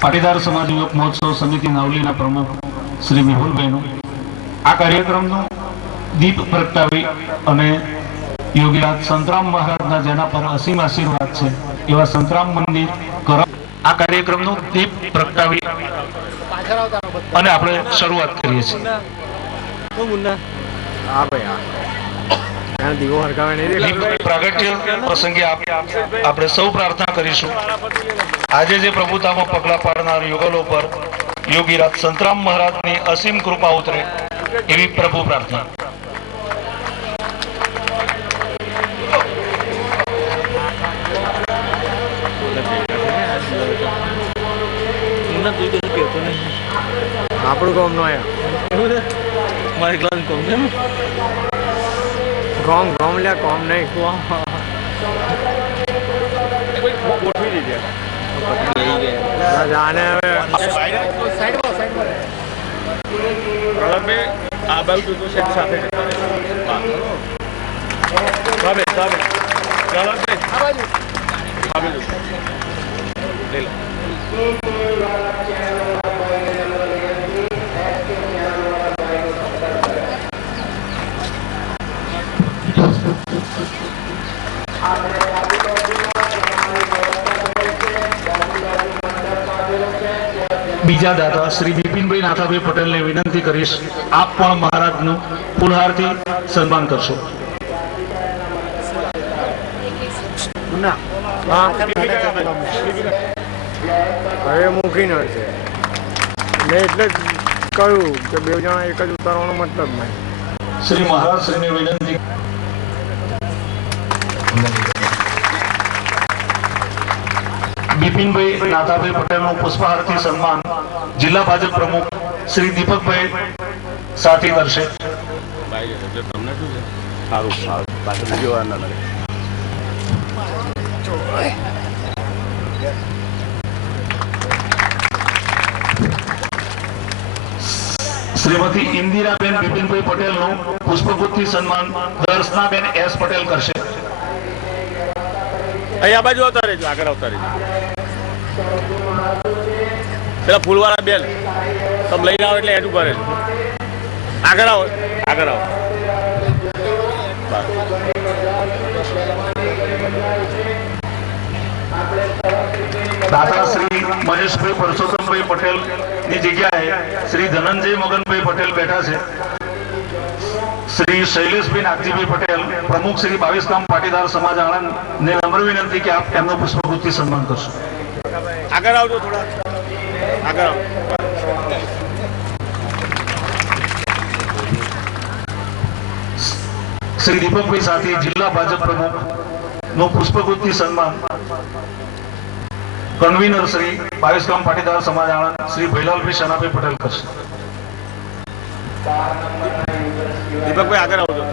પાટીદાર સમાજ યુવક મહોત્સવ સમિતિ નાવલીના પ્રમુખ શ્રી મેહુલભાઈનું. આ કાર્યક્રમનું દીપ પ્રગટાવી અને યોગીરાજ સંતરામ મહારાજના જેના પર અસીમ આશીર્વાદ છે, એવા સંતરામ મંદિર આ કાર્યક્રમનું દીપ પ્રગટાવી અને આપણે શરૂઆત કરીએ છીએ. પ્રાગટ્ય પ્રસંગે આપણે સૌ પ્રાર્થના કરીશું. આજે જે પ્રભુતામાં પગલા પાડનાર યુગલો પર યોગીરાજ સંતરામ મહારાજની અસીમ કૃપા ઉતરે એવી પ્રભુ પ્રાર્થના. આપણું ગામ નો આવ્યા મારી ક્લાસ કોમ છે ગામ ગામ લ્યા કોમ નહીં આ જાને હવે આ બાજુ તો છે સાથે ચાલો બે આ બાજુ આ બાજુ લો બીજા દાદા શ્રી બિપિનભાઈ નાથાભાઈ પટેલને વિનંતી કરીશ આપ પણ મહારાજનું ફૂલહારથી સન્માન કરશો. છે મેં એટલે જ કહ્યું કે બે જણા એક જ ઉતારવાનો મતલબ નહીં. શ્રી મહારાજ શ્રીને વિનંતી બિપિનભાઈ નાથાભાઈ પટેલનું પુષ્પહારથી સન્માન જિલ્લા ભાજપ પ્રમુખ શ્રી દીપકભાઈ સાથી કરશે. શ્રીમતી ઇન્દિરાબેન બિપિનભાઈ પટેલનું પુષ્પગુચ્છથી સન્માન દર્શનાબેન એસ પટેલ કરશે. અહીં આ બાજુ આવતા રહેજો આગળ આવતા પેલા ફૂલવાળા બેન, તમે લઈને આવો એટલે એનું કરે આગળ આવો આગળ આવો. દાતા શ્રી મહેશભાઈ પરસોત્તમભાઈ પટેલની જગ્યાએ શ્રી ધનંજય મગનભાઈ પટેલ બેઠા છે. શ્રી શૈલેષભાઈ નાગજીભાઈ પટેલ પ્રમુખ શ્રી બાવીસ ગામ પાટીદાર સમાજ આણંદ ને નમ્ર વિનંતી કે આપ એમનો પુષ્પગુચ્છથી સન્માન કરશો. આગળ આવજો થોડા. આગળ આવો. શ્રી દીપકભાઈ સાથે જિલ્લા ભાજપ પ્રમુખનું પુષ્પગુચ્છથી સન્માન. કન્વીનર શ્રી બાવીસ ગામ પાટીદાર સમાજ આણંદ શ્રી ભૈલાલભાઈ શનાભાઈ પટેલ કરશે. દીપકભાઈ આગળ આવજો.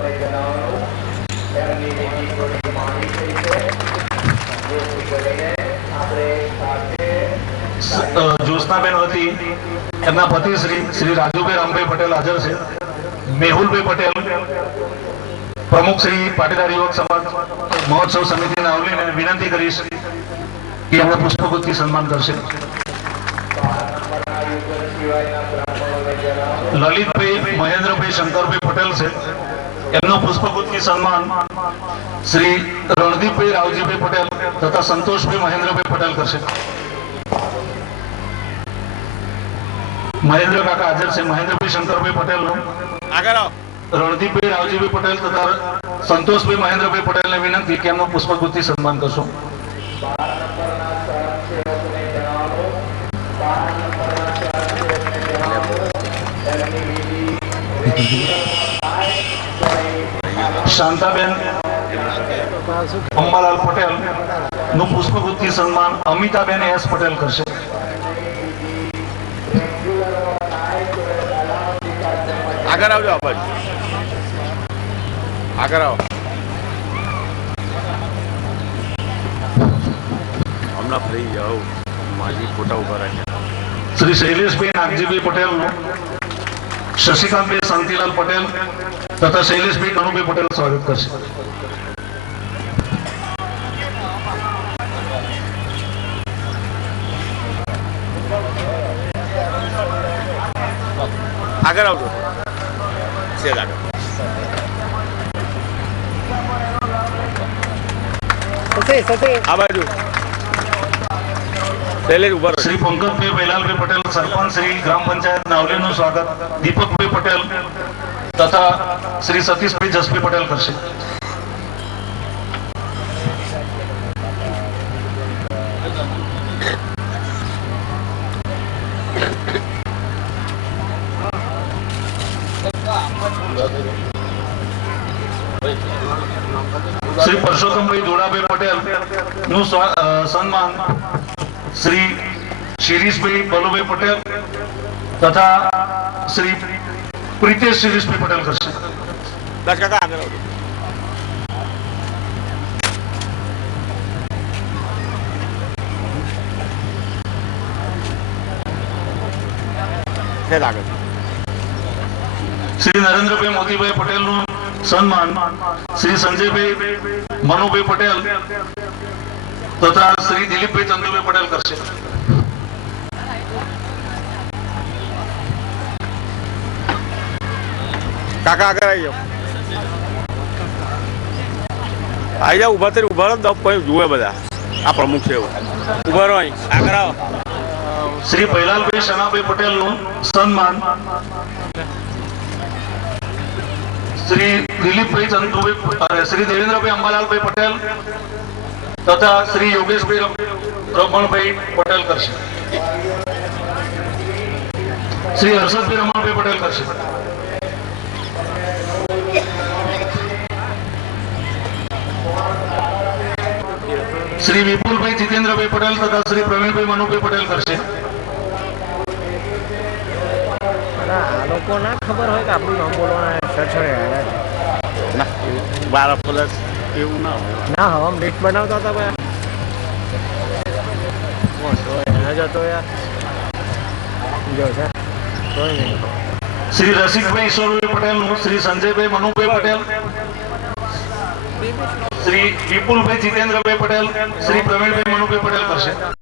જ્યોત્સનાબેન વતી એમના પતિ શ્રી શ્રી રાજુભાઈ રામભાઈ પટેલ હાજર છે. મેહુલભાઈ પટેલ, પ્રમુખ શ્રી પાટીદાર યુવક સમાજ, મહોત્સવ સમિતિના આવલીને વિનંતી કરીશ કે એમને પુષ્પગુચ્છથી સન્માન કરશે. મહેન્દ્રભાઈ શંકરભાઈ પટેલ છે. એમનું પુષ્પગુચ્છથી સન્માન શ્રી રણદીપભાઈ રાવજીભાઈ પટેલ તથા સંતોષભાઈ મહેન્દ્રભાઈ પટેલ કરશે. મહેન્દ્ર કાકા હાજર છે. મહેન્દ્રભાઈ શંકરભાઈ પટેલનું. રણદીપભાઈ રાવજીભાઈ પટેલ તથા સંતોષભાઈ મહેન્દ્રભાઈ પટેલને વિનંતી કે એમનું પુષ્પગુચ્છથી સન્માન કરશો. શાંતાબેન અંબાલાલ પટેલનું પુષ્પગુચ્છથી સન્માન અમિતાબેન એસ પટેલ કરશે. આગળ આવજો આભાર આગળ આવો. હમણાં ફરી જાઓ. માજી ફોટા ઊભા રાખ્યા શ્રી શૈલેષભાઈ નાગજીભાઈ પટેલ શશિકાંતભાઈ શાંતિલાલ પટેલ તથા શૈલેષભાઈ કનુભાઈ પટેલ સ્વાગત કરશે. આગળ આવજો. સેજ આ બાજુ. શૈલેષ ઊભા શ્રી પંકજભાઈ વૈલાલભાઈ પટેલ, સરપંચ શ્રી ગ્રામ પંચાયત નાવલીનું સ્વાગત. દીપકભાઈ પટેલ તથા શ્રી સતીશભાઈ જસભાઈ પટેલ કરશે. શ્રી પરસોત્તમભાઈ દોડાભાઈ પટેલનું સન્માન શ્રી શિરીષભાઈ બલુભાઈ પટેલ તથા શ્રી પ્રિતેશ શિરીષભાઈ પટેલ કરશે. શ્રી નરેન્દ્રભાઈ મોદીભાઈ પટેલનું સન્માન શ્રી સંજયભાઈ મનુભાઈ પટેલ તથા શ્રી દિલીપભાઈ ચંદુભાઈ પટેલ કરશે. કાકા આગળ આવી જાઓ. આવી જાઓ ઊભા થઈને ઊભા રહો પછી જુએ બધા. આ પ્રમુખ છે ઊભા રહો આગળ આવો. શ્રી ભૈલાલભાઈ શનાભાઈ પટેલનું સન્માન. શ્રી દિલીપભાઈ ચંદુભાઈ શ્રી દેવેન્દ્રભાઈ અંબાલાલભાઈ પટેલ. તથા શ્રી યોગેશભાઈ રમ- રમણભાઈ પટેલ કરશે. શ્રી હર્ષદભાઈ રમણભાઈ પટેલ કરશે. શ્રી વિપુલભાઈ જીતેન્દ્રભાઈ પટેલ તથા શ્રી પ્રવીણભાઈ મનુભાઈ પટેલ કરશે. આ લોકો ના ખબર હોય કે આપણું નામ બોલવાના બાર પ્લસ. એવું ના હોય. ના હવા લિસ્ટ બનાવતા હતા ભાઈ. કોણ તો એના જતો યાર. જો છે. તોય નહીં. શ્રી રસિકભાઈ ઈશ્વરભાઈ પટેલ શ્રી સંજયભાઈ મનુભાઈ પટેલ શ્રી વિપુલભાઈ જીતેન્દ્રભાઈ પટેલ શ્રી પ્રવીણભાઈ મનુભાઈ પટેલ કરશે.